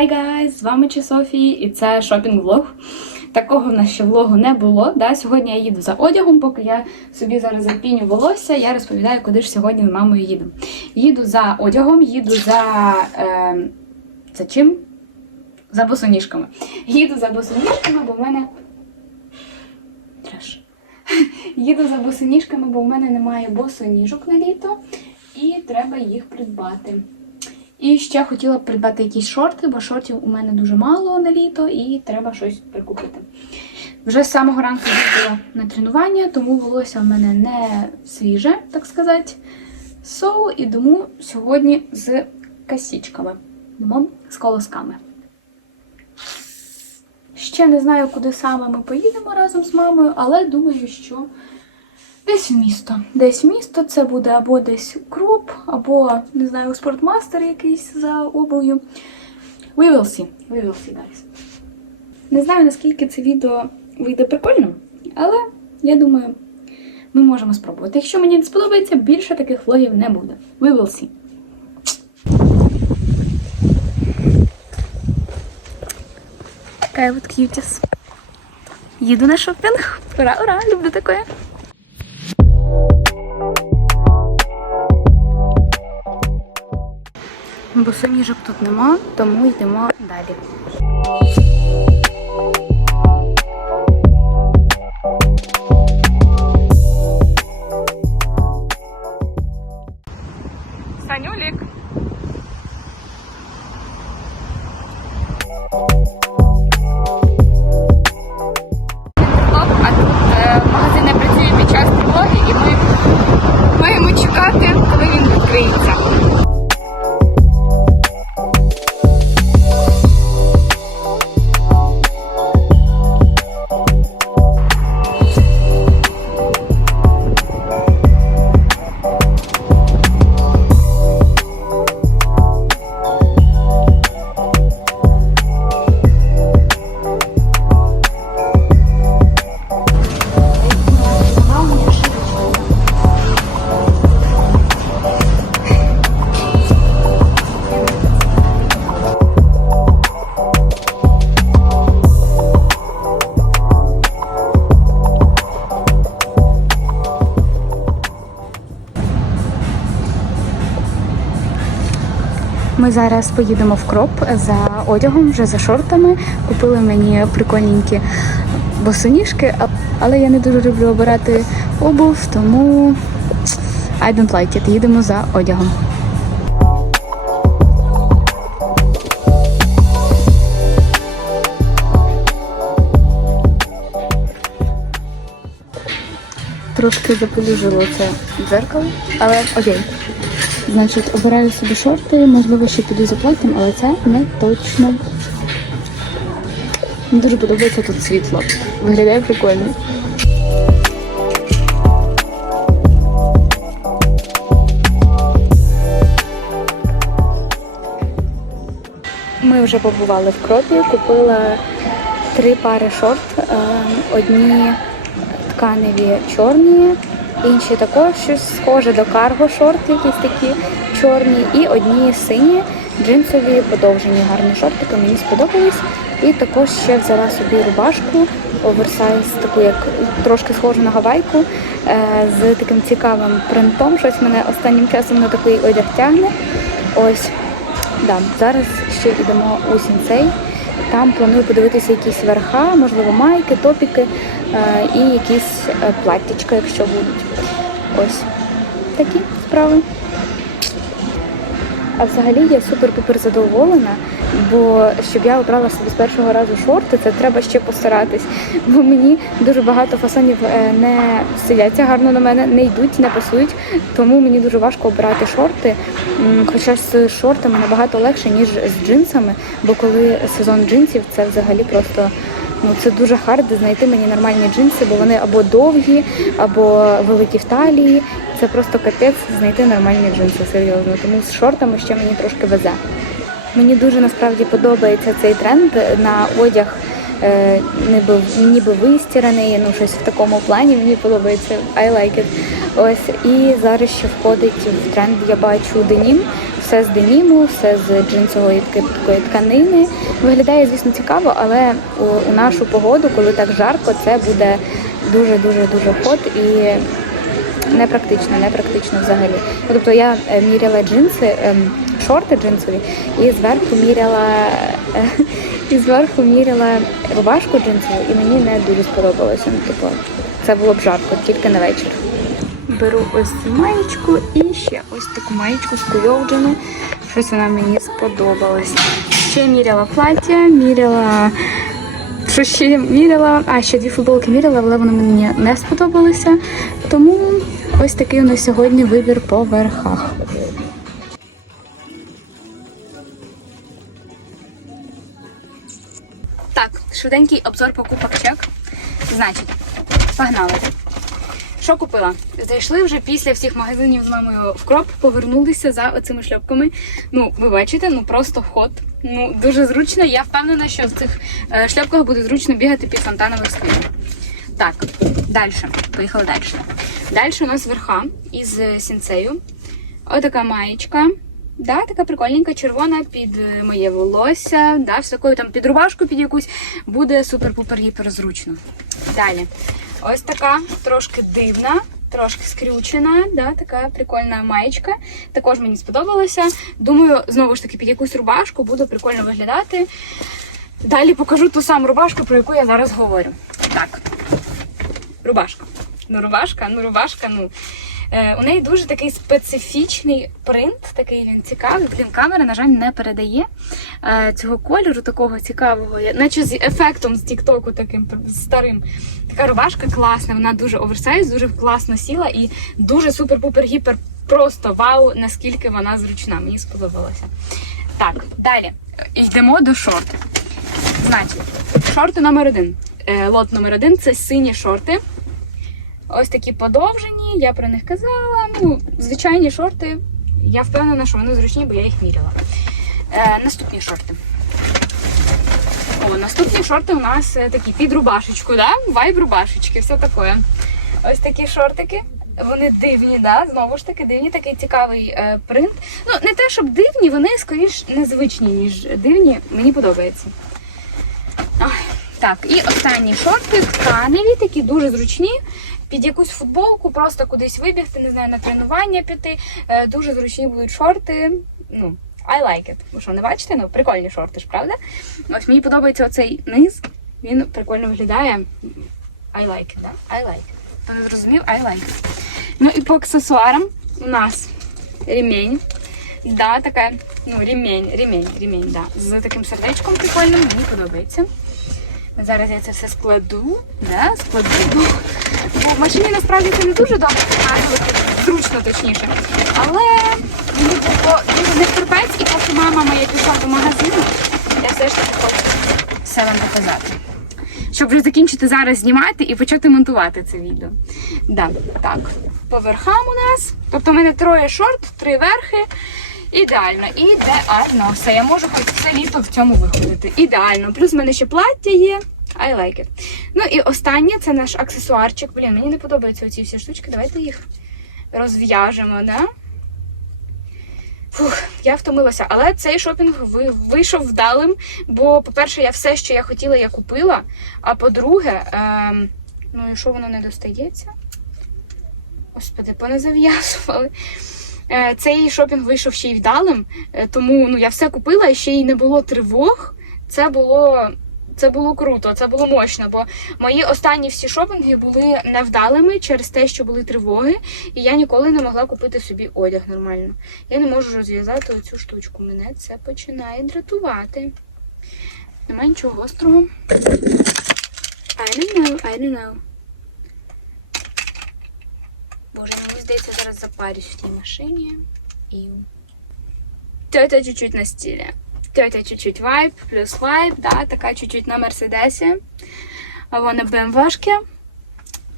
Hi guys! З вами Чи Софії і це шопінг-влог. Такого в нас ще влогу не було. Да? Сьогодні я їду за одягом, поки я собі зараз запіню волосся, я розповідаю, куди ж сьогодні з мамою їду. Їду за одягом, їду за. Е, за чим? За босоніжками. Їду за босоніжками, бо в мене. Треш. Їду за босоніжками, бо в мене немає босоніжок на літо, і треба їх придбати. І ще хотіла б придбати якісь шорти, бо шортів у мене дуже мало на літо і треба щось прикупити. Вже з самого ранку їздила на тренування, тому волосся в мене не свіже, так сказати. So, і тому сьогодні з косічками, Йдемо з колосками. Ще не знаю, куди саме ми поїдемо разом з мамою, але думаю, що Десь в місто. Десь в місто це буде або десь кроп, або, не знаю, спортмастер якийсь за обув'ю. We will see. We will see, guys. Не знаю, наскільки це відео вийде прикольно, але я думаю, ми можемо спробувати. Якщо мені не сподобається, більше таких влогів не буде. We will see. Такая вот. Їду на шопінг. Ура, ура, люблю таке. Босоніжок тут нема, тому йдемо далі. Санюлік. Ми зараз поїдемо в кроп за одягом, вже за шортами. Купили мені прикольненькі босоніжки, але я не дуже люблю обирати обув, тому I don't like it. Їдемо за одягом. Трошки запелюжило це дзеркало, але окей. Значить, обираю собі шорти, можливо, ще піду за платтям, але це не точно. Мені дуже подобається тут світло. Виглядає прикольно. Ми вже побували в кропі, купила три пари шорт. Е, Одні тканеві чорні, інші також щось схоже до карго шорти, якісь такі чорні, і одні сині, джинсові, подовжені гарні шортики, мені сподобались. І також ще взяла собі рубашку оверсайз, таку як трошки схожу на гавайку, е, з таким цікавим принтом. Щось мене останнім часом на такий одяг тягне. Ось. Да, зараз ще йдемо у сінцей. Там планую подивитися якісь верха, можливо, майки, топіки і якісь е, платтячка, якщо будуть. Ось такі справи. А взагалі я супер-пупер задоволена, бо щоб я обрала собі з першого разу шорти, це треба ще постаратись. Бо мені дуже багато фасонів е, не сидяться гарно на мене, не йдуть, не пасують. Тому мені дуже важко обирати шорти. Хоча з шортами набагато легше, ніж з джинсами, бо коли сезон джинсів, це взагалі просто. Ну, це дуже хард знайти мені нормальні джинси, бо вони або довгі, або великі в талії. Це просто капець знайти нормальні джинси, серйозно. Тому з шортами ще мені трошки везе. Мені дуже насправді подобається цей тренд на одяг. е, Ніби, ніби вистіраний, ну щось в такому плані мені подобається. I like it. Ось і зараз ще входить в тренд. Я бачу денім. Все з деніму, все з джинсової такої тканини. Виглядає, звісно, цікаво, але у, у нашу погоду, коли так жарко, це буде дуже-дуже дуже хот і непрактично, непрактично взагалі. Ну, Тобто я е, міряла джинси, ем, шорти джинсові, і зверху міряла е, і зверху міряла рубашку джинсову, і мені не дуже сподобалося. Ну, типу, це було б жарко, тільки на вечір. Беру ось цю маєчку і ще ось таку маєчку з куйовджину. Щось вона мені сподобалась. Ще міряла плаття, міряла. Що ще міряла? А, ще дві футболки міряла, але вони мені не сподобалися. Тому ось такий у нас сьогодні вибір по верхах. Так, швиденький обзор покупок чек. Значить, погнали. Що купила? Зайшли вже після всіх магазинів з мамою в кроп, повернулися за оцими шльопками. Ну, ви бачите, ну просто вход. Ну, дуже зручно. Я впевнена, що в цих е, шльопках буде зручно бігати під фонтанових скринів. Так, далі. Поїхали далі. Далі у нас верха із е, сінцею. Отака маєчка. Да, така прикольненька, червона під е, моє волосся, да, з там під рубашку під якусь буде супер-пупер гіпер зручно. Далі. Ось така трошки дивна, трошки скрючена, да, така прикольна маєчка. Також мені сподобалося. Думаю, знову ж таки, під якусь рубашку буду прикольно виглядати. Далі покажу ту саму рубашку, про яку я зараз говорю. Так, рубашка. Ну, рубашка, ну рубашка, ну. Е, у неї дуже такий специфічний принт, такий він цікавий. Блін, камера, на жаль, не передає е, цього кольору, такого цікавого, наче з ефектом з Тіктоку таким старим. Така рубашка класна, вона дуже оверсайз, дуже класно сіла і дуже супер-пупер-гіпер. Просто вау, наскільки вона зручна. Мені сподобалося. Так, далі йдемо до шорт. Значить, шорти номер один. Е, лот номер один це сині шорти. Ось такі подовжені, я про них казала. Ну, звичайні шорти. Я впевнена, що вони зручні, бо я їх міряла. Е, наступні шорти. О, наступні шорти у нас е, такі під рубашечку, да? Вайб рубашечки, все таке. Ось такі шортики. Вони дивні, да? знову ж таки, дивні, такий цікавий е, принт. Ну, не те, щоб дивні, вони скоріш незвичні, ніж дивні. Мені подобається. Ой, так, і останні шорти тканеві, такі дуже зручні. Під якусь футболку, просто кудись вибігти, не знаю, на тренування піти. Е, дуже зручні будуть шорти. Ну, I like it. Ви що, не бачите? Ну, прикольні шорти ж, правда? Ось мені подобається оцей низ. Він прикольно виглядає. I like it, да? I like. Хто не зрозумів, I like it. Ну і по аксесуарам у нас ремінь. Да, така, ну, ремінь, ремінь, ремінь, да. З таким сердечком прикольним, мені подобається. Зараз я це все складу, да, складу. В машині насправді це не дуже добре показувати, зручно точніше. Але мені було дуже не терпець, і поки мама моя пішла до магазину, я все ж таки хочу все вам показати. Щоб вже закінчити зараз знімати і почати монтувати це відео. Да, так, по верхам у нас. Тобто в мене троє шорт, три верхи. Ідеально, ідеально. Все, я можу хоч все літо в цьому виходити. Ідеально. Плюс в мене ще плаття є. I like it. Ну і останнє це наш аксесуарчик. Блін, мені не подобаються оці всі штучки. Давайте їх розв'яжемо, да? Фух, я втомилася, але цей шопінг вийшов вдалим. Бо, по-перше, я все, що я хотіла, я купила. А по-друге, ем, ну і що воно не достається? Господи, понезав'язували. Е, Цей шопінг вийшов ще й вдалим, е, тому ну, я все купила і ще й не було тривог. Це було, це було круто, це було мощно, бо мої останні всі шопінги були невдалими через те, що були тривоги, і я ніколи не могла купити собі одяг нормально. Я не можу розв'язати оцю штучку. Мене це починає дратувати. Немає нічого гострого. I don't know, I don't know. Боже, мені здається, зараз запарюсь в тій машині. І... Тетя чуть-чуть на стилі. Тетя чуть-чуть вайб, плюс вайб, да, така чуть-чуть на Мерседесі. А вона БМВшки.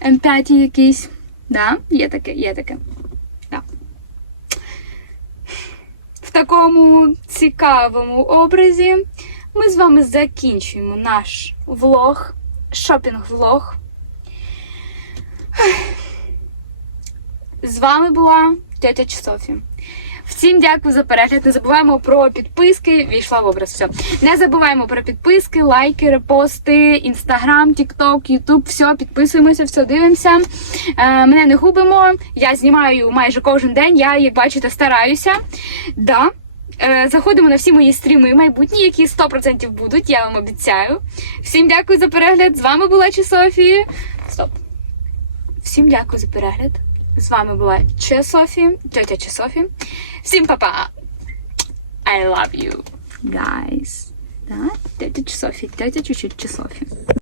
М5 якийсь. Да, є таке, є таке. Да. В такому цікавому образі ми з вами закінчуємо наш влог, шопінг-влог. З вами була тетя Софі. Всім дякую за перегляд. Не забуваємо про підписки. Війшла в образ. Все. Не забуваємо про підписки, лайки, репости, інстаграм, тікток, ютуб. Все, підписуємося, все дивимося. Е, мене не губимо. Я знімаю майже кожен день. Я, як бачите, стараюся. Да. Е, Заходимо на всі мої стріми майбутні, які 100% будуть, я вам обіцяю. Всім дякую за перегляд. З вами була Чи Софі. Стоп. Всім дякую за перегляд. З вами була Че Софі, тетя Че Софі. Всім па-па! I love you, guys. Да? Тетя Че тетя чуть-чуть Че.